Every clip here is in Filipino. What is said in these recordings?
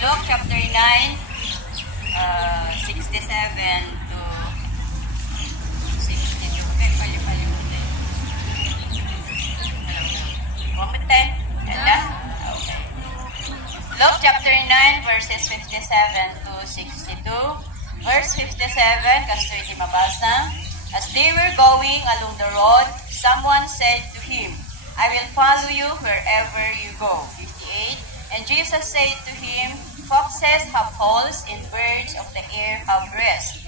Luke chapter 9, 67 to 62. Okay, palimutin. One more time. Ganda? Okay. Luke chapter 9, verses 57 to 62. Verse 57, kasto iti mabasa. As they were going along the road, someone said to him, I will follow you wherever you go. 58. And Jesus said to him, Foxes have holes, and birds of the air have nests,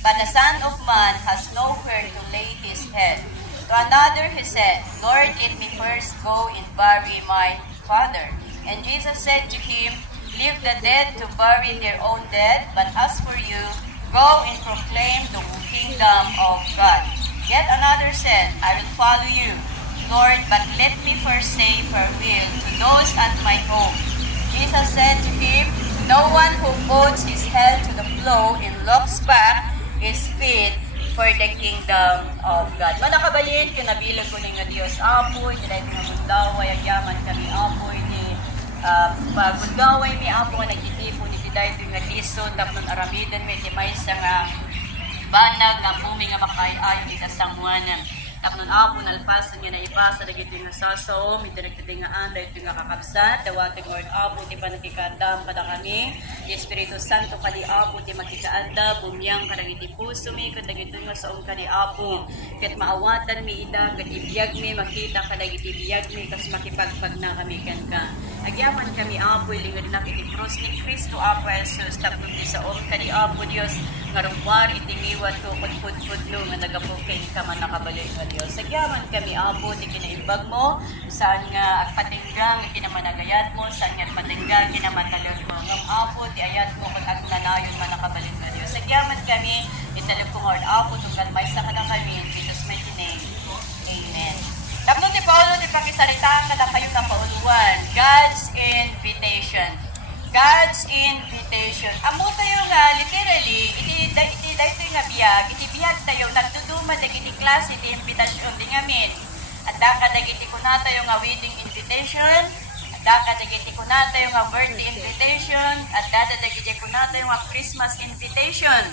but the Son of Man has nowhere to lay his head. To another he said, Lord, let me first go and bury my father. And Jesus said to him, Leave the dead to bury their own dead, but as for you, go and proclaim the kingdom of God. Yet another said, I will follow you, Lord, but let me first say farewell to those at my home. Jesus said to him, No one who puts his head to the plow and looks back is fit for the kingdom of God. Manakabalin, kinabilang ko nga Diyos apoy, dahil pinagundaway, agyaman kami apoy ni pagundaway mi apoy, nagtitipo ni dahil nga liso, tapos aramidan mi, timay sa nga banag, nga bumi nga makayay, ni kasamuanan. Tapos apo nalpasan nga na ibasa na ito nga sasaom, ito nagtitingaan, dahil ito nga kakabsat, dawating Lord apo, di pa nakikandam kada kami, Espiritu Santo ka di apo, di makikaanda, bumiyang ka nagiti puso mi, kung nagito nga saong ka di apo, kat maawatan mi ida, kat ibiyag mi, makita ka nagiti biyag mi, kas makipagpag na kami kan ka. Agyaman kami apo, ilingad na iti cross ni Kristo apo Jesus, tapos di saong ka di apo Diyos, nga rumwar itimiwat ko, pudpudpudlo, nga nagapukay ka man nakabalik nga Diyos. Sagyaman kami apo, di kinaimbag mo, saan nga agpatinggang, ikinamanagayat mo, saan nga agpatinggang, kinamatalag mo. Ngam apo, di ayat mo, kung agnanayon man nakabalik nga Diyos. Sagyaman kami, italog ko Lord apo, tunggal may sa ka na kami, in Jesus' mighty name. Amen. Tapos ni Paulo, di pakisalitaan ka na kayo na pauluan. God's invitation. God's invitation. Amo tayo nga, literally, iti nga biyag, iti biyag tayo, nagtuduman, nagiti klase, iti invitation, di ngamin. At daka nagiti ko na tayo nga wedding invitation, at daka nagiti ko na tayo nga birthday invitation, at daka nagiti ko na tayo nga Christmas invitation.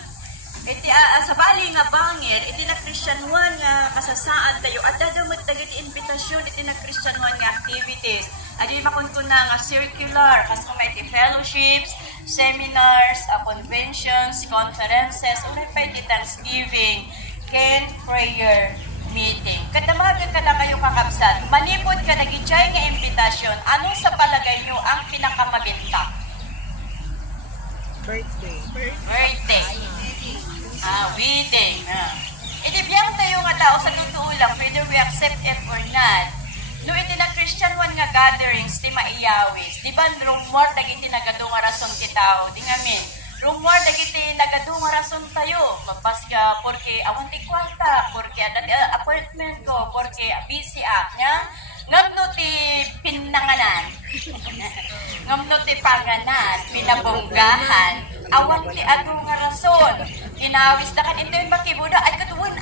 Iti sa bali nga bangir, iti na Christianuan nga kasasaan tayo, at dadamot nagiti invitation, iti na Christianuan nga activities. Adi makuntuna nga circular, kas kung may fellowships, seminars, conventions, conferences, unay pa iti Thanksgiving, ken prayer meeting. Kadamagan ka na kayo kakabsat, manipod ka nag-ichay nga imbitasyon, ano sa palagay nyo ang pinakamabinta? Birthday. Wedding. Iti biyang tayo nga tao sa totoo lang, whether we accept it or not, no iti na Christian one nga gatherings, ti maiyawis. Di ba rumor dagiti nagado nga rason ti tao? Di ngamin. Rumor dagiti nagado nga rason tayo. Magpas ka, porque awan ti kwarta, porque appointment ko, porque busy nya. Ngam no ti pinanganan. Ngam no ti panganan, pinabonggahan. Awan ti ado nga rason. Inawis na kan, ito yung makibuda, ay katuwan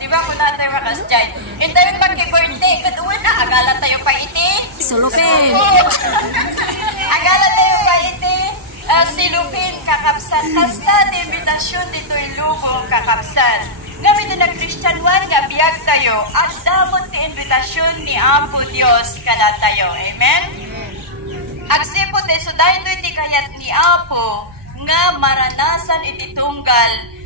Diba kung na tayo makasdyan? Ito yung pagki-birthday, katuwan agala tayo pa iti. Sulupin. Agala tayo pa iti. Silupin, kakapsan. Kasta, di invitasyon dito yung lubong, kakapsan. Ngamin na Christian one, nga biyag tayo, at damot ti invitasyon ni Apo Diyos kada tayo. Amen? Agsipot so dahil iti kayat ni Apo, nga maranasan iti tunggal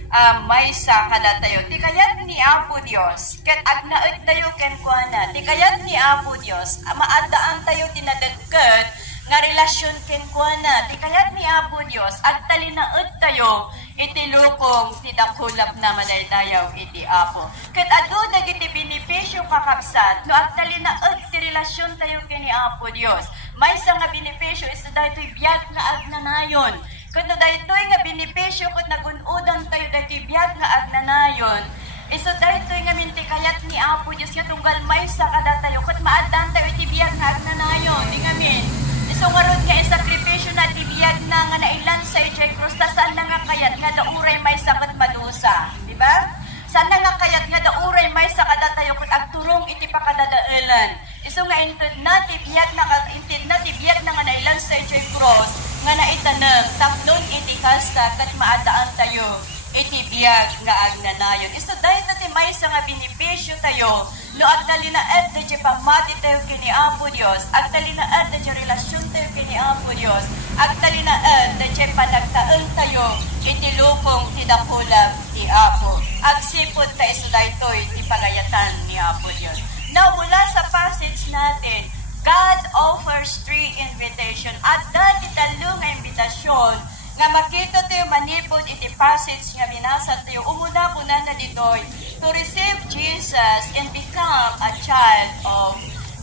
may sa kada tayo. Ti kayat ni Apo Diyos, ket agnaet tayo ken kuana. Ti kayat ni Apo Diyos, maadaan tayo tinadagket nga relasyon ken kuana. Ti kayat ni Apo Diyos, agtalinaet tayo iti lukong ti dakulap na madaydayaw iti Apo. Ket adu dagiti benepisyo kakabsat, no agtalinaet ti relasyon tayo ken ni Apo Diyos. May sa nga benepisyo isa daytoy biag nga agnanayon. Kung na daytoy nga benepisyo, kung nagunudan tayo daytoy biyag nga agnanayon, iso daytoy nga minti kayat ni Apo Diyos nga tunggal may sa kada tayo, kung maadan tayo iti biyag nga agnanayon, di ngamin. Iso nga ron nga isakripisyo na iti biyag na nga nailan sa ijay krus, ta saan na nga kayat nga dauray may sakat madusa, di ba? Saan na nga kayat nga dauray may sa kada tayo, kung agturong iti pakadadailan. Iso nga intid na tibiyag na nga nailan sa ijay krus, nga naitanang tapnon iti kasta kat maadaan tayo iti biyag nga agnanayon. Iso dahil na ti may nga benepisyo tayo no agdalinaed na ti pamati tayo kini Apo Dios, agdalinaed na ti relasyon tayo kini Apo Dios, agdalinaed na ti panagtaan tayo iti lupong ti dakulag ti Apo. Agsipod tayo iso daytoy ti pagayatan ni Apo Dios. Now mula sa passage natin, God offers 3 invitation. At dati talo nga imbitasyon nga makita tayo manipod iti passage nga binasa tayo. Umuna ko na ditoy to receive Jesus and become a child of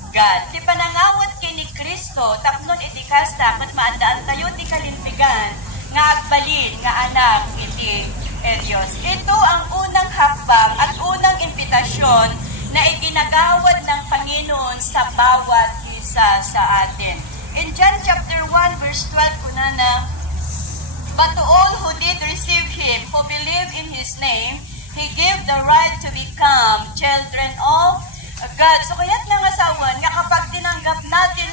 God. Ti panangawat kini Kristo tapnon iti kasta ket maandaan tayo ti kalimpigan nga agbalin nga anak iti Diyos. Ito ang unang hakbang at unang imbitasyon na iginagawad ng Panginoon sa bawat isa sa atin. In John chapter 1 verse 12 kunana, but to all who did receive Him, who believe in His name, He gave the right to become children of God. So kaya't nga asawan, nga kapag tinanggap natin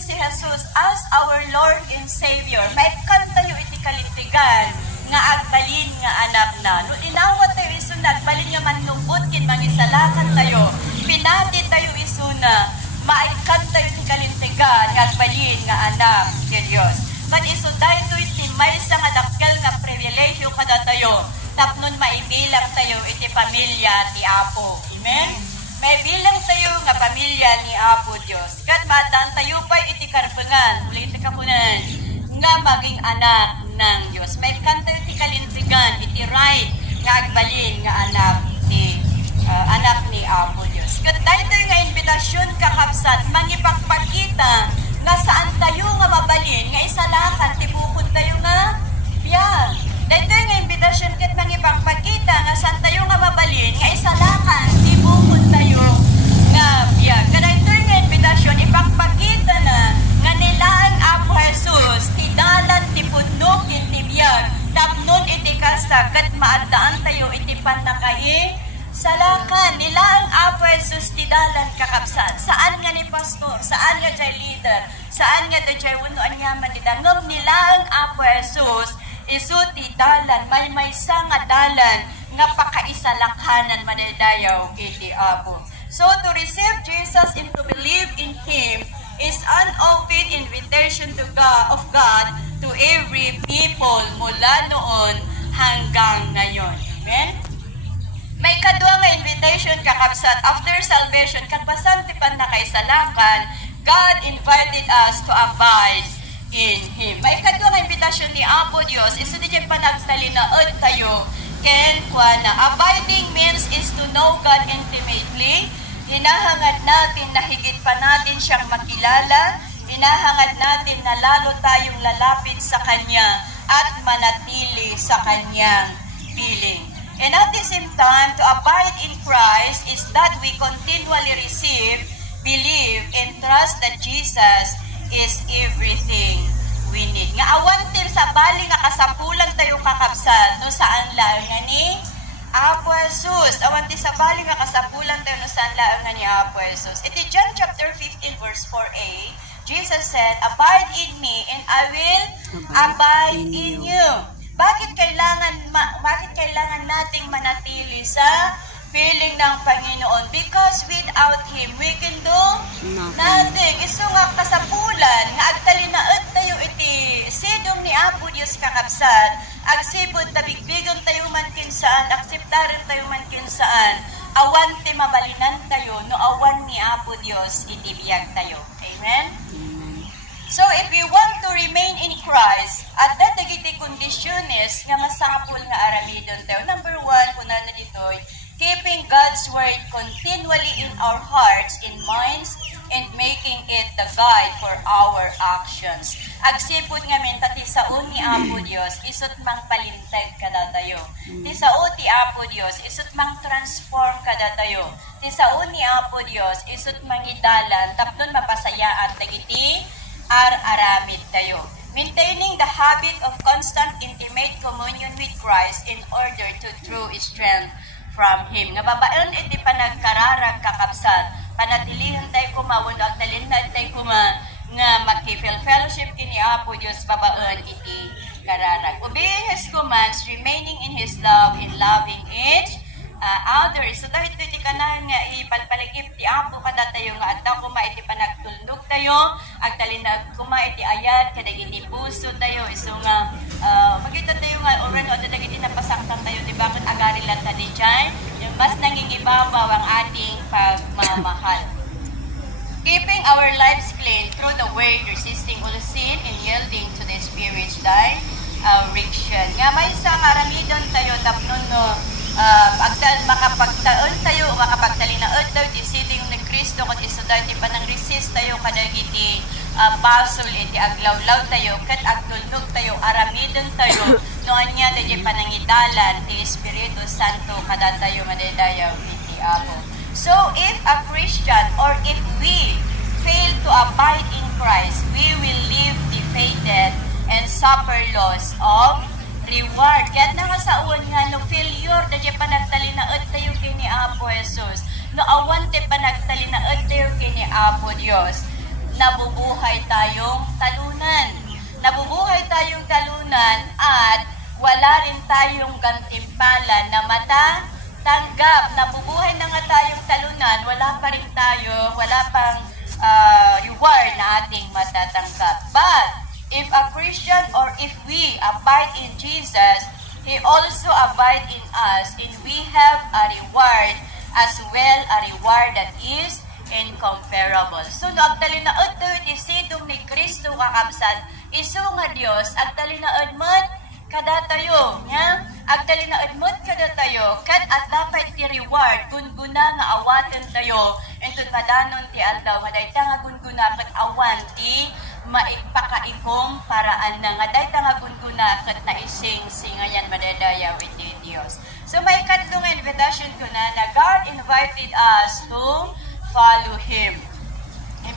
si Jesus as our Lord and Savior, may kantayo iti kalintigan nga agbalin nga anak na. No inawat tayo isunag, balin nga manlubot kin mangisalakan tayo, pinati tayo isuna, maikan tayo ti kalintigan nga agbalin nga anak ni Dios. Kan iso daytoy iti maysa nga dakkel nga pribilehiyo kada tayo, tapnon maibilang tayo iti pamilya ti Apo. Amen? May bilang tayo nga pamilya ni Apo Dios. Kat maadaan tayo pa iti karpengan, ulit iti kapunan, nga maging anak ng Dios. May kanto iti kalintigan, iti right nga agbalin nga anak ni Apo Dios. Kat daytoy nga invitasyon kakabsat, mangipagpakita nga saan tayo nga mabalin, nga isalakan, tibukod tayo nga biyag. Daytoy nga invitasyon kat mangipagpakita nga saan tayo nga mabalin, nga isalakan, tibukod tayo nga biyag. Daytoy nga invitasyon, ipagpakita na nga nilaan Apo Jesus, tidalan, tipudnok, iti biyag, tapnon iti kasta, kat maadaan tayo iti panakaye, salakan, nilaang Apo Jesus tidalan kakabsat. Saan nga ni pastor? Saan nga jay leader? Saan nga jay unuan yaman nidangam nilaang Apo Jesus isu tidalan, may nga dalan nga pakaisalakanan madadayaw iti Apo. So to receive Jesus and to believe in Him is an open invitation to of God to every people mula noon hanggang ngayon. Amen? May kadwa nga invitation kakabsat after salvation, katbasan ti panakaisalakan, God invited us to abide in Him. May kadwa nga invitation ni Apo Dios, iso di panagsalinaod tayo, ken kuana. Abiding means is to know God intimately. Hinahangad natin na higit pa natin siyang makilala, hinahangad natin na lalo tayong lalapit sa Kanya at manatili sa Kanyang piling. And at the same time, to abide in Christ is that we continually receive, believe, and trust that Jesus is everything we need. Nga awantir sa bali nga kasapulan tayo kakabsat, no saan lang nga ni Apo Jesus. Awantir sa bali nga kasapulan tayo, no saan lang nga ni Apo Jesus. Iti John chapter 15 verse 4a, Jesus said, abide in me and I will abide in you. Bakit kailangan nating manatili sa piling ng Panginoon? Because without Him, we can do nothing. Iso nga kasapulan, nga agtalinaad tayo iti sidong ni Apo Dios kakabsat, agsipod tabigbigon tayo man kinsaan, akseptaran tayo man kinsaan, awan ti mabalinan tayo, no awan ni Apo Dios iti biyag tayo. Amen? So, if we want to remain in Christ, at that nagiti kondisyones nga masapul nga aramidon tayo. Number 1, kuna na dito'y, keeping God's Word continually in our hearts and minds and making it the guide for our actions. Agsipod nga minta, tisaon ni Apo Dios, isut mang palintag kada tayo. Tisaon ti Apo Dios, isut mang transform kada tayo. Tisaon ni Apo Dios, isut mang idalan, tapnon mapasayaan tagiti aramid tayo. Maintaining the habit of constant intimate communion with Christ in order to draw strength from Him. Nga babaen iti panagkararag kakabsat, panatilihan tayo kumawon, agtalinad tayo nga makifel-fellowship kini Apo Dios babaen iti kararag. Obeying His commands, remaining in His love, in loving each others. So dahil iti kanahan nga ipalpalagip ti Apo kada tayo nga addaw kuma iti panagtulnog tayo, agtalinag kuma iti ayat kadag iti puso tayo. So nga makita tayo nga oran o dadag iti napasaktan tayo, di ba? Kung agari lang tadi dyan, yung mas nangingibabaw ang ating pagmamahal. Keeping our lives clean through the word, resisting all sin, and yielding to the Spirit's direction. Nga may isang aramidon tayo tapnon no, makapagtaon tayo, makapagtalinaod tayo, isiting ng Kristo, kat isuday, di pa nang resist tayo, kadag iti basol, iti aglawlaw tayo, kat agdulnog tayo, aramidon tayo, noon niya, di pa nang idalan, ti Espiritu Santo, kada tayo madadayaw, iti Apo. So, if a Christian or if we fail to abide in Christ, we will live defeated and suffer loss of reward. Kaya nga sa uwan nga, no failure, dahil panagtalinaod tayo kini Apo Jesus. No awante panagtalinaod tayo kini Apo Diyos. Nabubuhay tayong talunan. Nabubuhay tayong talunan at wala rin tayong gantimpala na tanggap, nabubuhay na nga tayong talunan, wala pa rin tayo, wala pang reward na ating matatanggap. But, if a Christian or if we abide in Jesus, He also abide in us, and we have a reward as well, a reward that is incomparable. So, no, agtalinaod tayo isidong ni Kristo kakabsat, iso nga Diyos, agtalinaod mo't kada tayo, nya? Agtalinaod mo't kada tayo, kat at dapat ti reward, gunguna nga awaten tayo, entun madanon ti aldaw, madayta nga gunguna kat awan ti maipakaikom paraan na nga dayta nga gunguna kat naising singayan madadaya with the Dios. So may katlong invitation ko na God invited us to follow Him.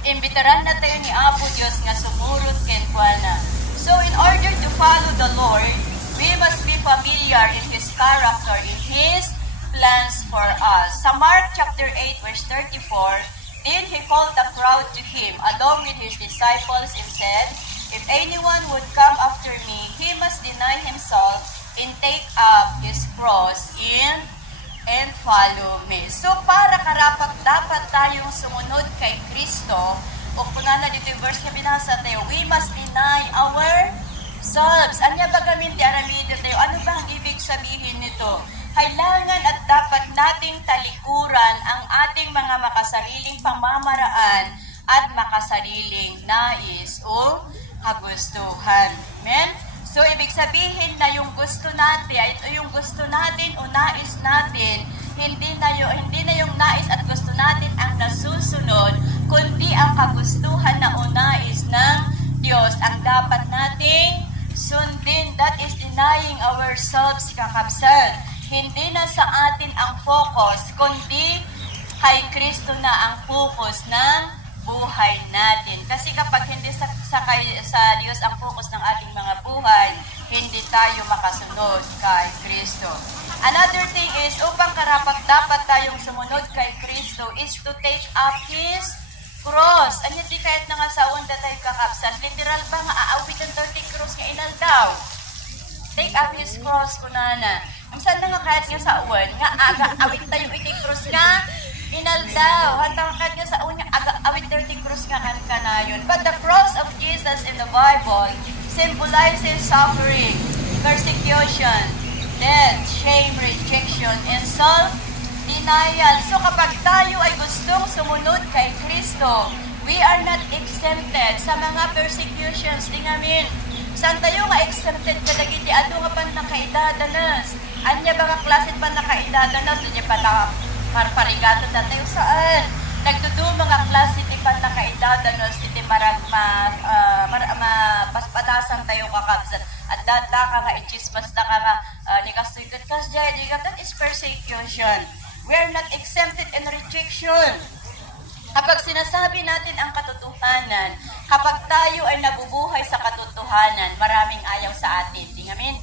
Imbitaran na tayo ni Apo Dios nga sumurot ken kuana. So in order to follow the Lord, we must be familiar in His character, in His plans for us. Sa Mark chapter 8 verse 34, then He called the crowd to Him along with His disciples and said, if anyone would come after me, he must deny himself and take up his cross and follow me. So para karapat dapat tayong sumunod kay Kristo, o kunana dito yung verse na binasa tayo, we must deny ourselves. Anya ba gamin di aramidin tayo? Ano ba ang ibig sabihin nito? Kailangan at dapat nating talikuran ang ating mga makasariling pamamaraan at makasariling nais o kagustuhan. Amen? So, ibig sabihin na yung gusto natin, yung gusto natin o nais natin, hindi na yung nais at gusto natin ang nasusunod, kundi ang kagustuhan na o nais ng Diyos ang dapat nating sundin. That is denying ourselves, kakabsat. Hindi na sa atin ang focus, kundi kay Kristo na ang focus ng buhay natin. Kasi kapag hindi sa Diyos ang focus ng ating mga buhay, hindi tayo makasunod kay Kristo. Another thing is, upang karapat-dapat tayong sumunod kay Kristo is to take up His cross. Anya di kahit na nga sa onda tayo kakabsat, literal ba nga aawit ang 30 cross nga inal daw? Take up His cross, kunana. Ang saan na nga kahit nga sa uwan, nga awit tayo itik cross nga, inal daw. Hantang kahit nga sa uwan, awit 30 cross nga ka na yun. But the cross of Jesus in the Bible symbolizes suffering, persecution, death, shame, rejection, and self-denial. So kapag tayo ay gustong sumunod kay Kristo, we are not exempted sa mga persecutions. Tingamin, saan tayo nga exempted kadagiti ado nga pan nakaidadanas? Anya ba nga klase pa nakaidadanas? Anya pa parparigato na tayo saan? Nagtudo mga klase ti pan nakaidadanas, iti paspadasan tayo kakabsat. At data ka nga, ichismas na ka nga, nikastuitot kas jay, that is persecution. We are not exempted in rejection. Kapag sinasabi natin ang katotohanan, kapag tayo ay nabubuhay sa katotohanan, maraming ayaw sa atin. Tingamin?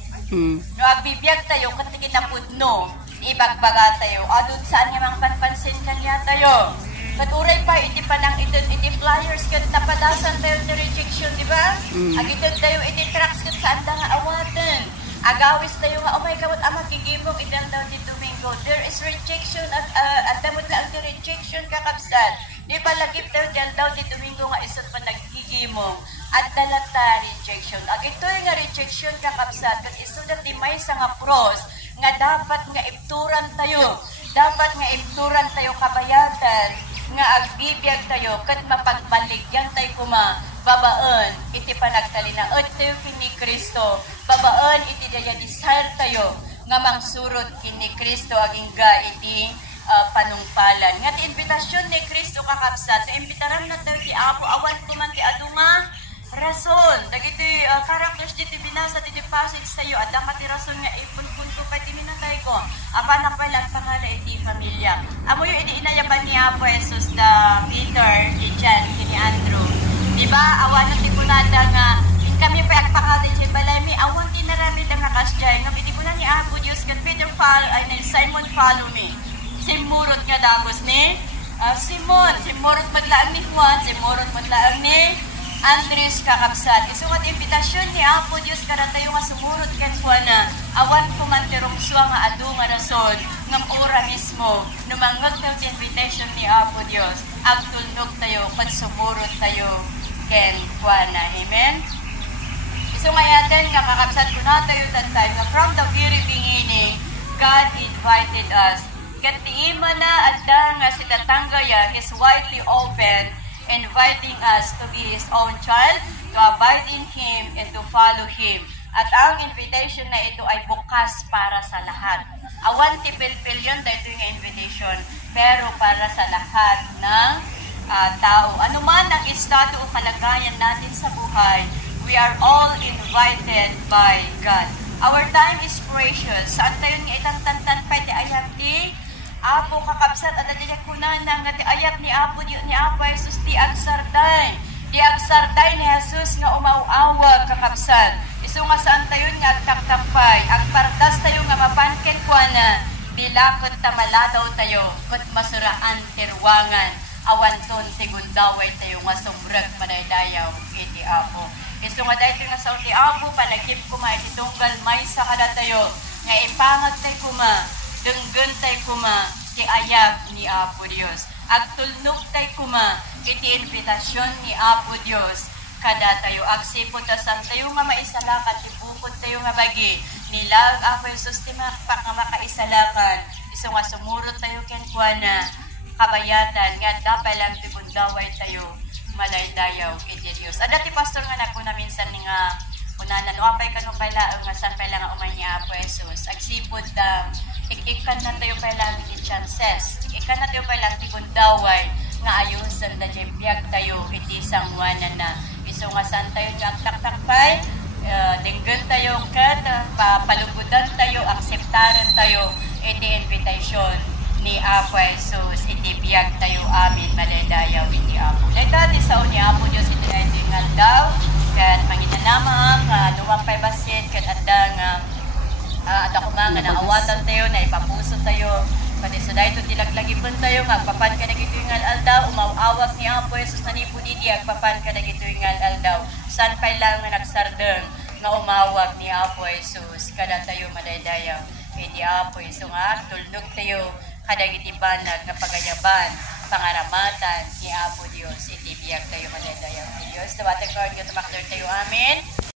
No, agbibiyag tayo, kati kita pudno, ibagbaga tayo, adun saan nga mga panpansin kanya tayo. Katuray pa, iti pa nang iti flyers kat napadasan tayo ni rejection, di ba? Ang ito tayo iti tracks kat saan da nga awatan. Agawis tayo nga, oh my God, ang magigimong idan daw di Domingo. There is rejection at damot lang di rejection kakabsat. Di ba lagip tayo dyan daw di Domingo nga isot pa nagigimong. At dalata rejection. Ag ito'y nga rejection kakabsat. Kasi isudat di may sa nga pros nga dapat nga ipturan tayo. Dapat nga ipturan tayo kabayatan. Nga agbibiyag tayo. Kat mapagbaligyan tayo kuma. Babaan, iti panagtalina. At tayo kini Kristo. Babaan, iti daya desire tayo. Nga mangsurot kini Kristo. Aging ga, iti panungpalan. Nga ti invitasyon ni Kristo kakabsat. Imbitaran na tayo ti Apo. Awan ko man ti adunga. Rason. Dagiti characters diti binasa ti passage tayo. At dapat ti rason nga ipunpunto pa ti minatay ko. Apa na pala at pangala iti pamilya. Amo yung iniinayaban ni Apo Jesus da Peter, ti John, ti Andrew. Diba? Awan na ti punada nga kami pa agpakati ti balay mi. Awan ti narami lang nakasjay. Nga piti puna ni Apo Diyos kat Peter follow, ay Simon follow me. Simurot nga dagos ni Simon. Simurot maglaang ni Juan. Simurot maglaang ni Andres kakabsat. Isukat imbitasyon ni Apo Diyos kada tayo nga sumurot kan Juana. Awan kumantirong suwa nga adu nga rason ng ora mismo. Numangag ng invitation ni Apo Diyos. Agtulnog tayo kat sumurot tayo ken Juana. Amen? So ngayon nga kakabsat ko na tayo tatay nga from the very beginning, God invited us. Katiima na at nga si Tatanggaya is widely open, inviting us to be His own child, to abide in Him, and to follow Him. At ang invitation na ito ay bukas para sa lahat. Awan ti pilpil yun, dahil ito yung invitation, pero para sa lahat ng tao. Ano man ang estado o kalagayan natin sa buhay, we are all invited by God. Our time is precious. Saan tayo nga itantantan pa ti ayat ti Apo kakabsat at adi kunan nga ti ayat ni Apo Jesus ti agsarday. Ti agsarday ni Jesus nga umauawag kakabsat. Isu nga saan tayo nga agtaktakpay. Agpartas tayo nga mapanken kuana. Bilakot tamaladaw tayo. Kat masuraan tirwangan. Awanton ti gundaway tayo nga sumrag manaydayaw iti Apo. Isu nga dahil nga sa ti Apo palagip kuma iti tunggal may sa kada tayo. Nga ipangag tayo kuma. Denggan tayo kuma ti ayag ni Apo Dios. Agtulnog tayo kuma iti invitasyon ni Apo Dios. Kada tayo agsipot asan tayo nga maisalakan ti bukod tayo nga bagi. Nilag Apo Jesus ti makaisalakan. Isu nga sumurot tayo ken kuana kabayatan nga dapat lang ti bundaway tayo malaydayaw iti Dios. Ada ti pastor nga nagkuna minsan nga unanan apay kanu pala nga san pala nga umay ni Apo Jesus. Agsipod da ikan na tayo pala ni chances. Ikan na tayo pala ti bundaway nga ayusan da jempyag tayo iti sangwanan na. Isu nga san tayo nga taktakpay denggan tayo kat papalubudan tayo, akseptaran tayo iti invitation ni Apo Jesus. Iti biyag tayo amin malaydayaw iti Apo. Dahil sa ni Apo Diyos iti na iti nga daw kat manginanamang duwang pay basin kat anda nga at ako mga naawatan tayo na ipapuso tayo. Pati sa dahil ito tilaglagipon tayo nga agpapan ka na gito yung aldaw. Umawawag ni Apo Jesus na nipo didi agpapan ka na gito yung aldaw. San pay lang nga nagsardeng nga umawag ni Apo Jesus. Kada tayo madaydayaw iti Apo Jesus nga tulnog tayo kadang iti banag nga pagayaban pangaramatan ni Apo Dios iti biyag tayo madaydayaw iti Dios. Dawatang kawan ka tumakder tayo. Amen.